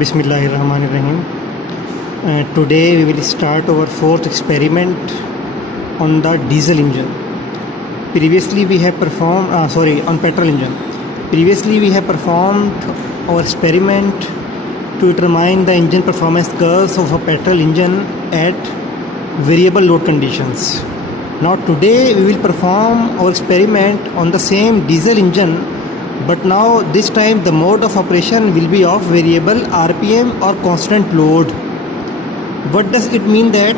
Bismillahirrahmanirrahim. Today we will start our fourth experiment on the diesel engine. Previously we have performed, on petrol engine. Previously we have performed our experiment to determine the engine performance curves of a petrol engine at variable load conditions. Now today we will perform our experiment on the same diesel engine, but now this time the mode of operation will be of variable RPM or constant load. What does it mean that?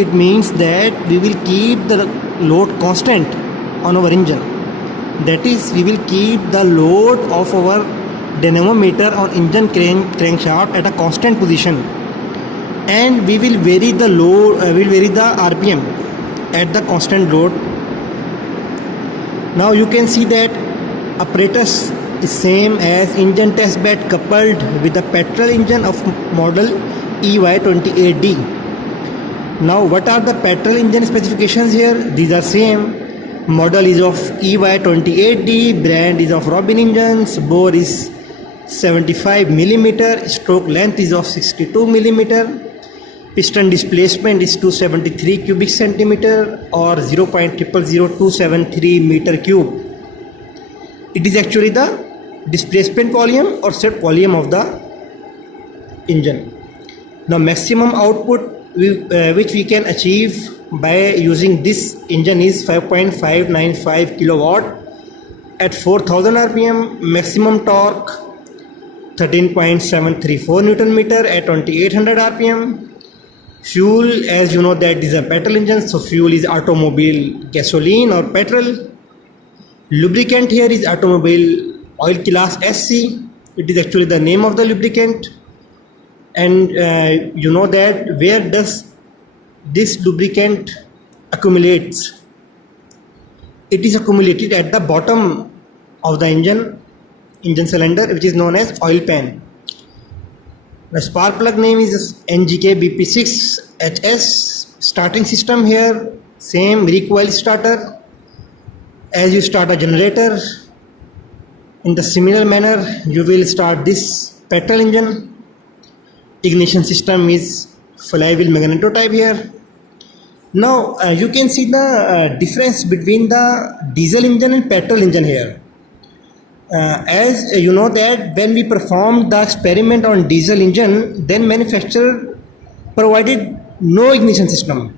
It means that we will keep the load constant on our engine. That is, we will keep the load of our dynamometer on engine crankshaft at a constant position, and we will vary the load, will vary the RPM at the constant load. Now you can see that apparatus is same as engine test bed coupled with the petrol engine of model EY28D. Now what are the petrol engine specifications here? These are same. Model is of EY28D, brand is of Robin engines, bore is 75 mm, stroke length is of 62 mm, piston displacement is 273 cubic centimeter or 0.000273 meter cube. It is actually the displacement volume or set volume of the engine. Now maximum output which we can achieve by using this engine is 5.595 kilowatt at 4000 rpm, maximum torque 13.734 newton meter at 2800 rpm. Fuel, as you know that this is a petrol engine, so fuel is automobile gasoline or petrol. Lubricant here is automobile oil class SC. It is actually the name of the lubricant. And you know that where does this lubricant accumulates? It is accumulated at the bottom of the engine cylinder, which is known as oil pan. The spark plug name is NGK BP6HS. Starting system here, same recoil starter. As you start a generator, in the similar manner you will start this petrol engine. Ignition system is flywheel magneto type here. Now you can see the difference between the diesel engine and petrol engine here. As you know that when we performed the experiment on diesel engine, then manufacturer provided no ignition system.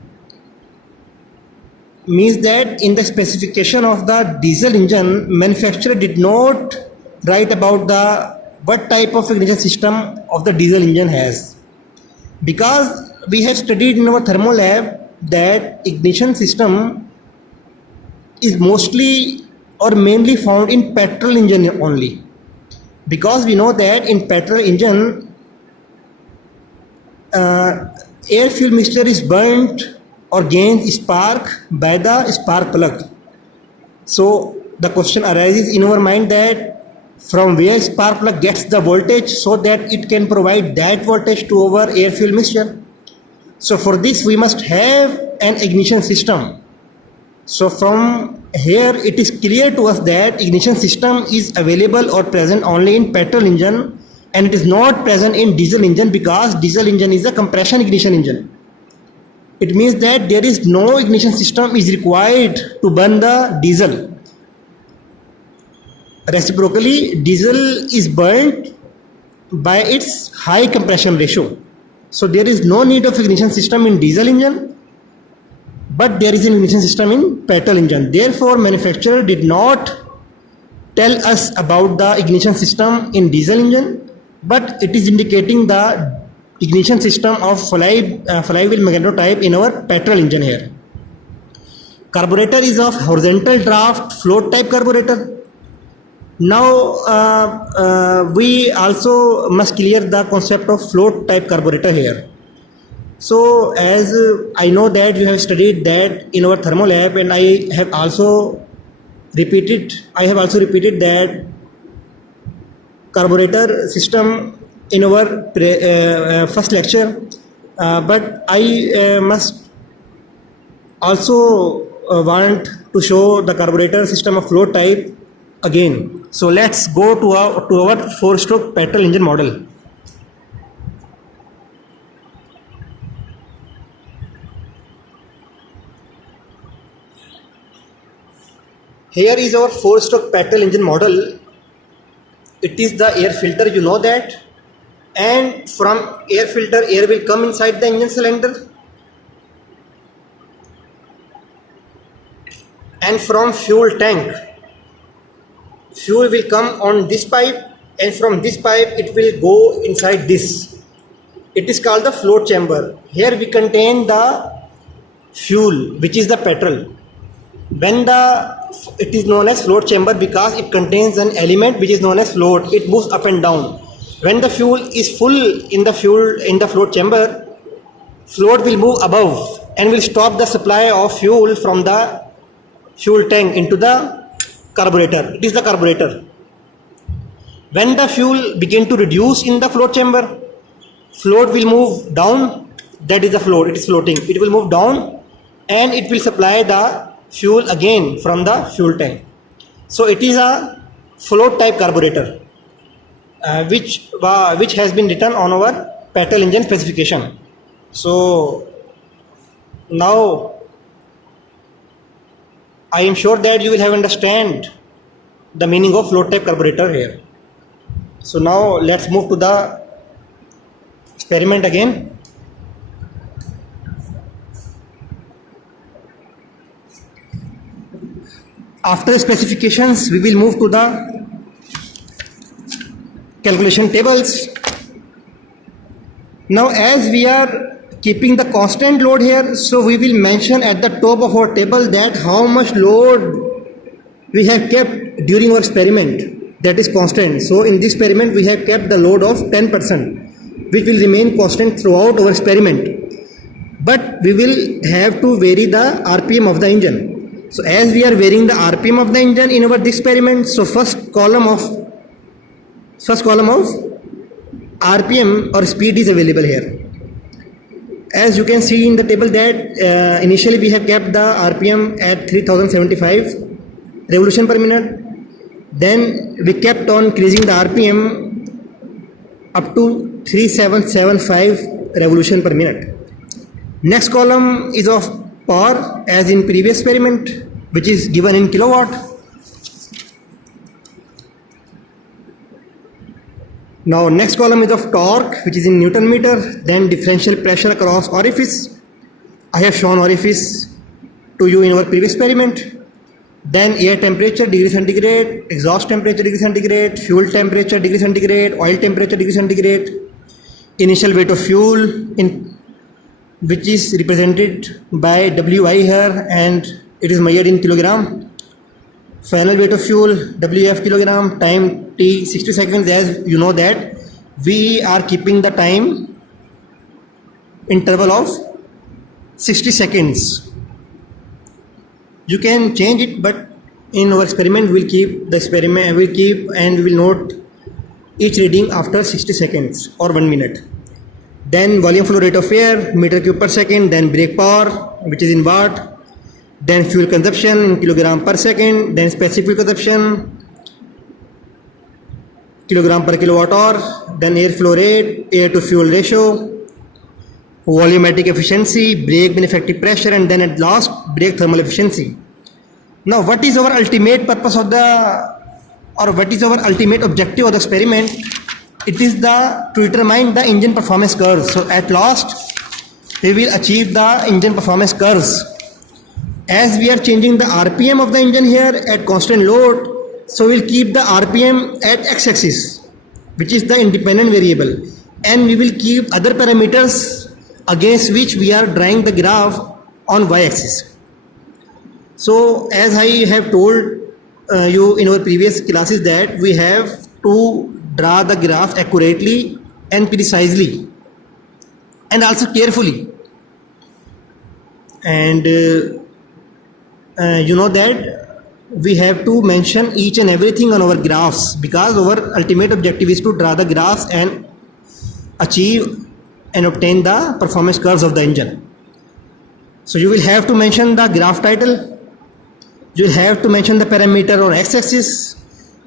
Means that in the specification of the diesel engine, manufacturer did not write about the what type of ignition system of the diesel engine has, because we have studied in our thermal lab that ignition system is mostly or mainly found in petrol engine only, because we know that in petrol engine air fuel mixture is burnt or gains spark by the spark plug. So the question arises in our mind that from where spark plug gets the voltage so that it can provide that voltage to our air fuel mixture. So for this we must have an ignition system. So from here it is clear to us that ignition system is available or present only in petrol engine, and it is not present in diesel engine, because diesel engine is a compression ignition engine. It means that there is no ignition system is required to burn the diesel. Reciprocally, diesel is burnt by its high compression ratio. So there is no need of ignition system in diesel engine, but there is an ignition system in petrol engine. Therefore, manufacturer did not tell us about the ignition system in diesel engine, but it is indicating the ignition system of flywheel magneto type in our petrol engine here. Carburetor is of horizontal draft float type carburetor. Now we also must clear the concept of float type carburetor here. So as I know that you have studied that in our thermal lab, and I have also repeated that carburetor system in our first lecture, but I must also want to show the carburetor system of float type again. So let's go to our 4-stroke petrol engine model. Here is our 4-stroke petrol engine model. It is the air filter, you know that. And from air filter, air will come inside the engine cylinder. And from fuel tank, fuel will come on this pipe, and from this pipe it will go inside this. It is called the float chamber. Here we contain the fuel, which is the petrol. It is known as float chamber because it contains an element which is known as float. It moves up and down. When the fuel is full in the float chamber, float will move above and will stop the supply of fuel from the fuel tank into the carburetor. It is the carburetor. When the fuel begin to reduce in the float chamber, float will move down. That is the float. It is floating. It will move down and it will supply the fuel again from the fuel tank. So it is a float type carburetor, which has been written on our petrol engine specification. So now I am sure that you will have understand the meaning of float type carburetor here. So now let's move to the experiment again. After the specifications, we will move to the calculation tables. Now as we are keeping the constant load here, so we will mention at the top of our table that how much load we have kept during our experiment, that is constant. So in this experiment we have kept the load of 10%, which will remain constant throughout our experiment, but we will have to vary the RPM of the engine. So as we are varying the RPM of the engine in our this experiment, so first column of RPM or speed is available here. As you can see in the table that initially we have kept the RPM at 3075 revolution per minute. Then we kept on increasing the RPM up to 3775 revolution per minute. Next column is of power as in previous experiment, which is given in kilowatt. Now next column is of torque, which is in Newton meter. Then differential pressure across orifice. I have shown orifice to you in our previous experiment. Then air temperature degree centigrade, exhaust temperature degree centigrade, fuel temperature degree centigrade, oil temperature degree centigrade, initial weight of fuel which is represented by Wi here and it is measured in kilogram. Final weight of fuel Wf kilogram, time t 60 seconds. As you know that we are keeping the time interval of 60 seconds. You can change it, but in our experiment we'll keep and we will note each reading after 60 seconds or 1 minute. Then volume flow rate of air meter cube per second, then brake power which is in watt, then fuel consumption in kilogram per second, then specific fuel consumption kilogram per kilowatt hour, then air flow rate, air to fuel ratio, volumetric efficiency, brake bin effective pressure, and then at last brake thermal efficiency. Now what is our ultimate purpose of what is our ultimate objective of the experiment? It is to determine the engine performance curves. So at last we will achieve the engine performance curves. As we are changing the RPM of the engine here at constant load, so we'll keep the RPM at x-axis, which is the independent variable, and we will keep other parameters against which we are drawing the graph on y-axis. So as I have told you in our previous classes that we have to draw the graph accurately and precisely and also carefully, and you know that we have to mention each and everything on our graphs because our ultimate objective is to draw the graphs and achieve and obtain the performance curves of the engine. So you will have to mention the graph title, you will have to mention the parameter on x-axis,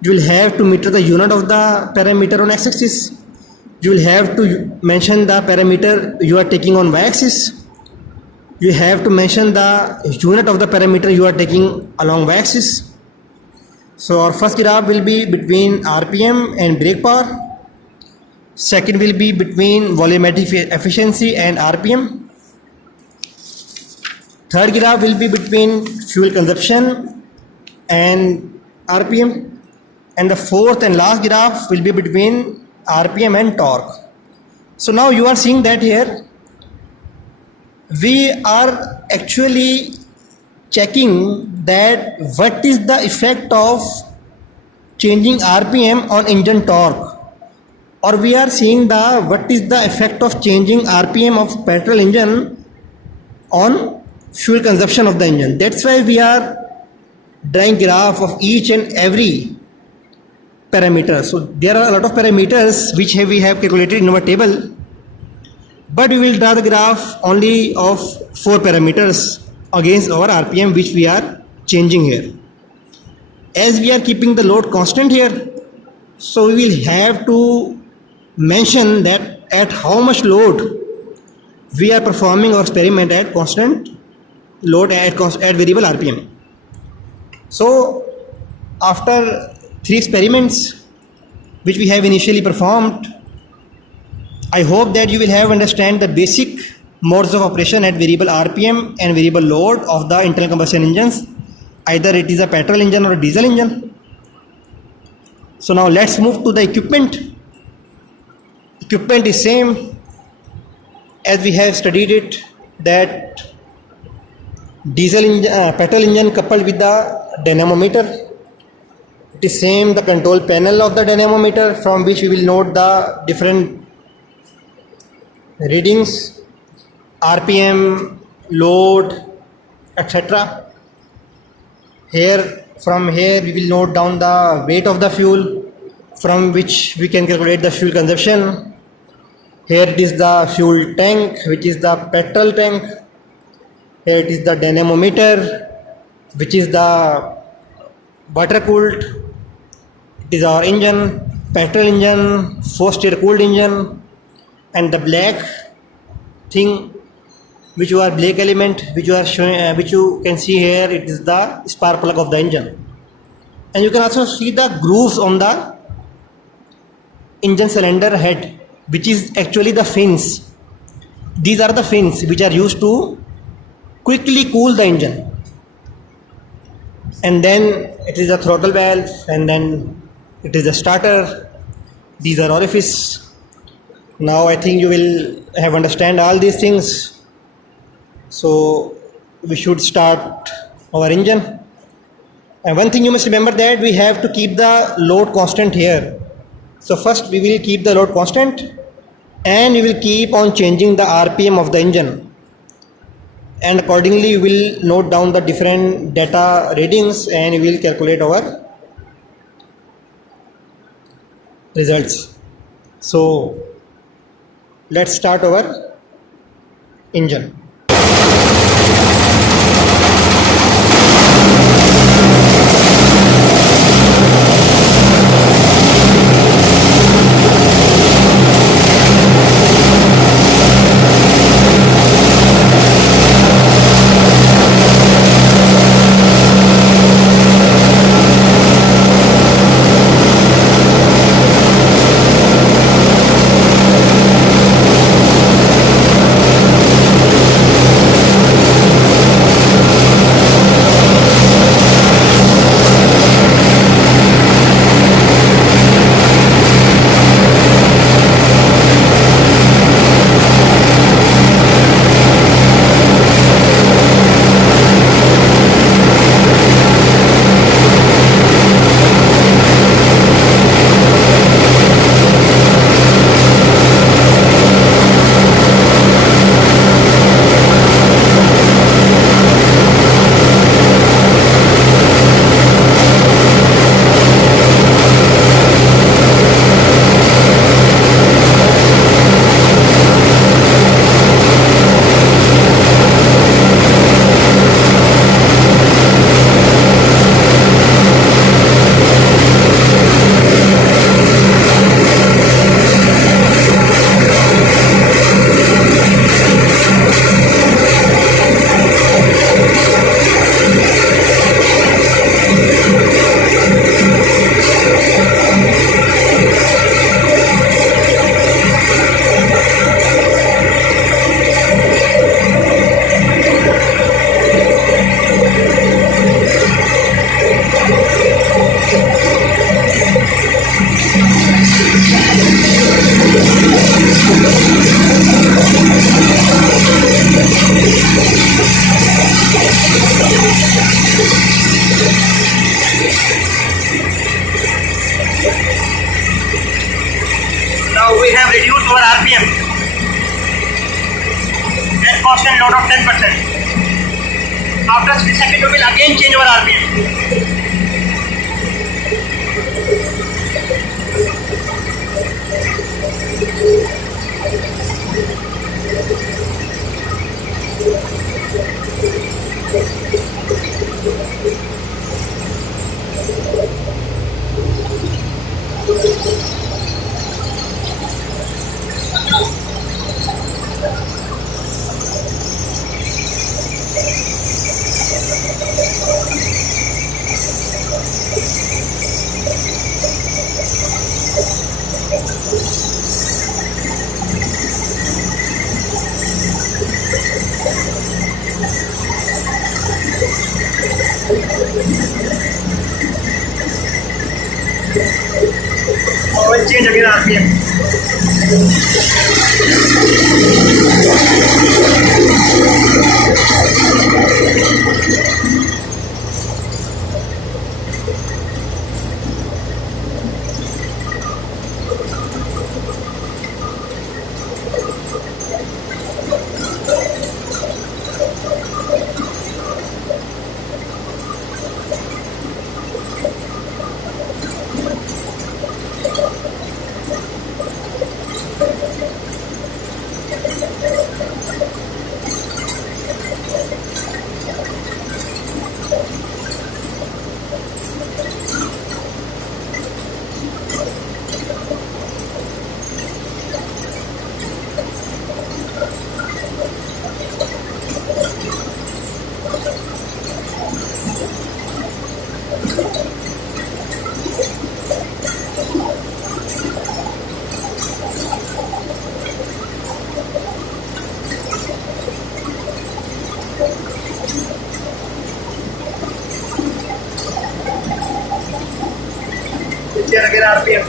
you will have to meter the unit of the parameter on x-axis, you will have to mention the parameter you are taking on y-axis, you have to mention the unit of the parameter you are taking along y-axis, So our first graph will be between RPM and brake power. Second will be between volumetric efficiency and RPM. Third graph will be between fuel consumption and RPM. And the fourth and last graph will be between RPM and torque. So now you are seeing that here we are actually checking that what is the effect of changing RPM on engine torque, or we are seeing the what is the effect of changing RPM of petrol engine on fuel consumption of the engine. That's why we are drawing graph of each and every parameter. So there are a lot of parameters which we have calculated in our table, but we will draw the graph only of 4 parameters against our RPM which we are changing here. As we are keeping the load constant here, so we will have to mention that at how much load we are performing our experiment at constant load at variable RPM. So after 3 experiments which we have initially performed, I hope that you will have understand the basic modes of operation at variable RPM and variable load of the internal combustion engines, either it is a petrol engine or a diesel engine. So now let's move to the equipment. Equipment is same as we have studied it, that diesel engine, petrol engine coupled with the dynamometer. It is same the control panel of the dynamometer from which we will note the different readings, RPM, load, etc. Here, from here we will note down the weight of the fuel, from which we can calculate the fuel consumption. Here it is the fuel tank, which is the petrol tank. Here it is the dynamometer, which is the water cooled. It is our engine, petrol engine, forced air cooled engine. And the black thing, which are black element, which you are showing, which you can see here, it is the spark plug of the engine. And you can also see the grooves on the engine cylinder head, which is actually the fins. These are the fins which are used to quickly cool the engine. And then it is the throttle valve, and then it is the starter. These are orifice. Now I think you will have understand all these things. So we should start our engine. And one thing you must remember, that we have to keep the load constant here. So first we will keep the load constant, and we will keep on changing the RPM of the engine. And accordingly we will note down the different data readings, and we will calculate our results. So let's start our engine. Now we have reduced our RPM and constant load of 10%. After 3 seconds, we will again change our RPM. I will change again RPM. Change again RPM.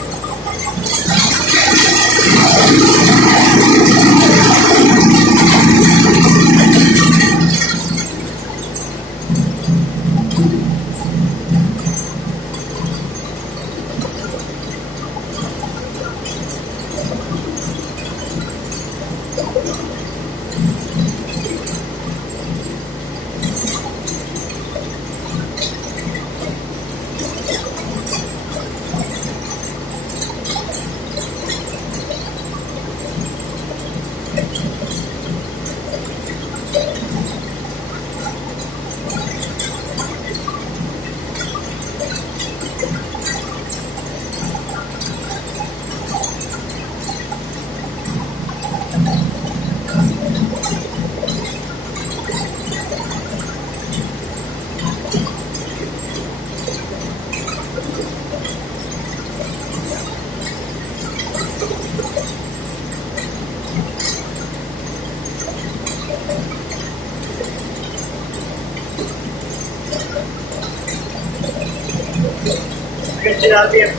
Change RPM.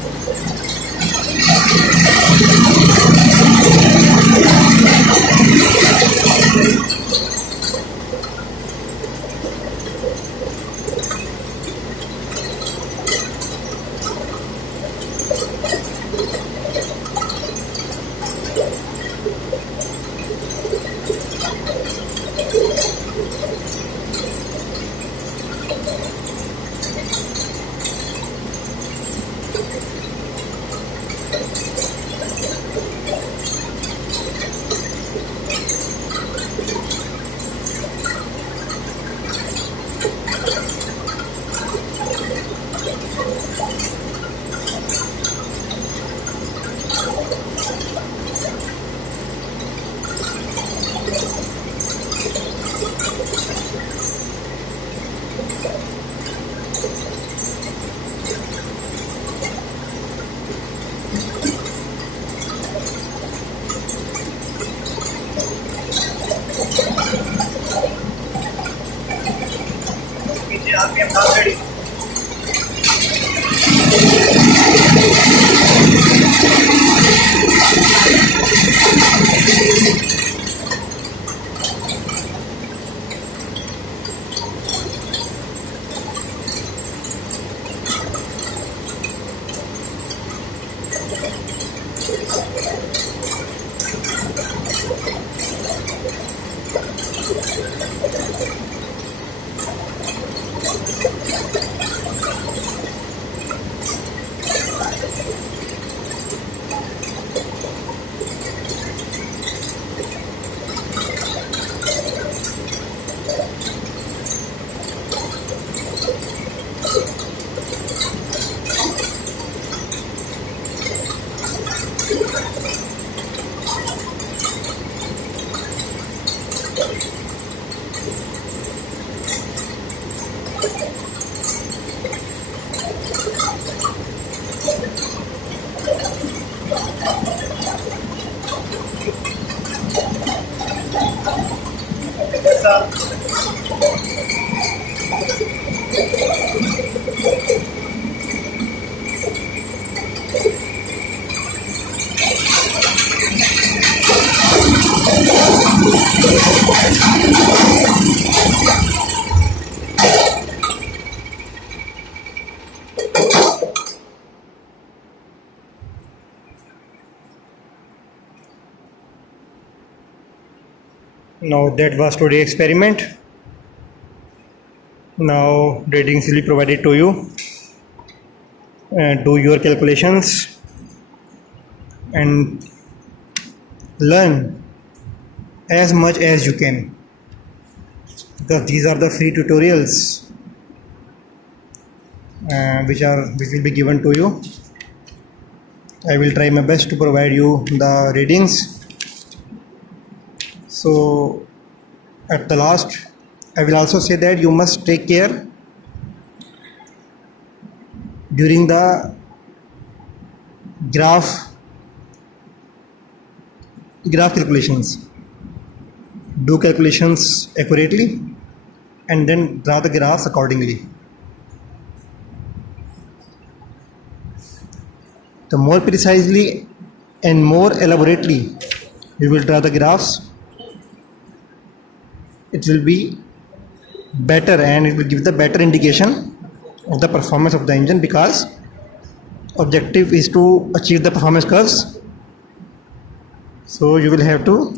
Now that was today's experiment. Now ratings will be provided to you. Do your calculations and learn as much as you can, because these are the free tutorials which will be given to you. I will try my best to provide you the readings. So at the last, I will also say that you must take care during the graph calculations. Do calculations accurately and then draw the graphs accordingly. The more precisely and more elaborately you will draw the graphs, it will be better and it will give the better indication of the performance of the engine, because objective is to achieve the performance curves. So you will have to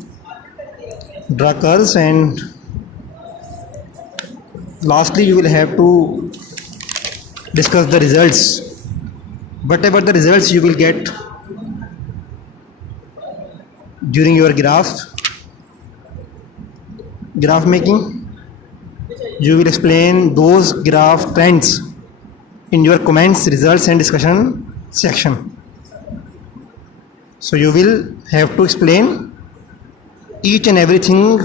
draw curves, and lastly you will have to discuss the results. Whatever the results you will get during your graph making, you will explain those graph trends in your comments, results and discussion section. So you will have to explain each and everything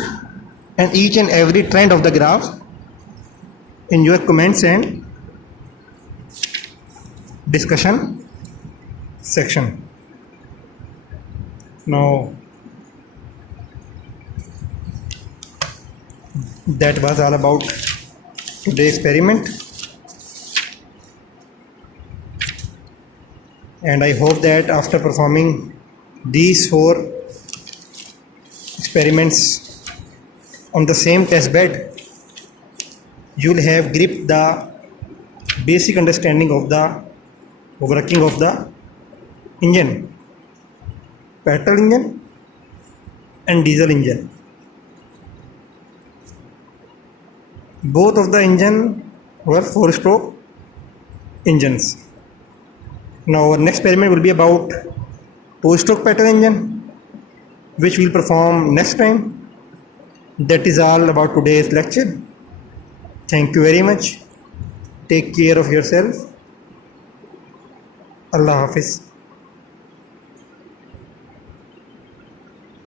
and each and every trend of the graph in your comments and discussion section. Now that was all about today's experiment, and I hope that after performing these 4 experiments on the same test bed, you will have gripped the basic understanding of the working of the engine, petrol engine and diesel engine. Both of the engine were 4-stroke engines. Now our next experiment will be about 2-stroke petrol engine, which we'll perform next time. That is all about today's lecture. Thank you very much. Take care of yourself. Allah Hafiz.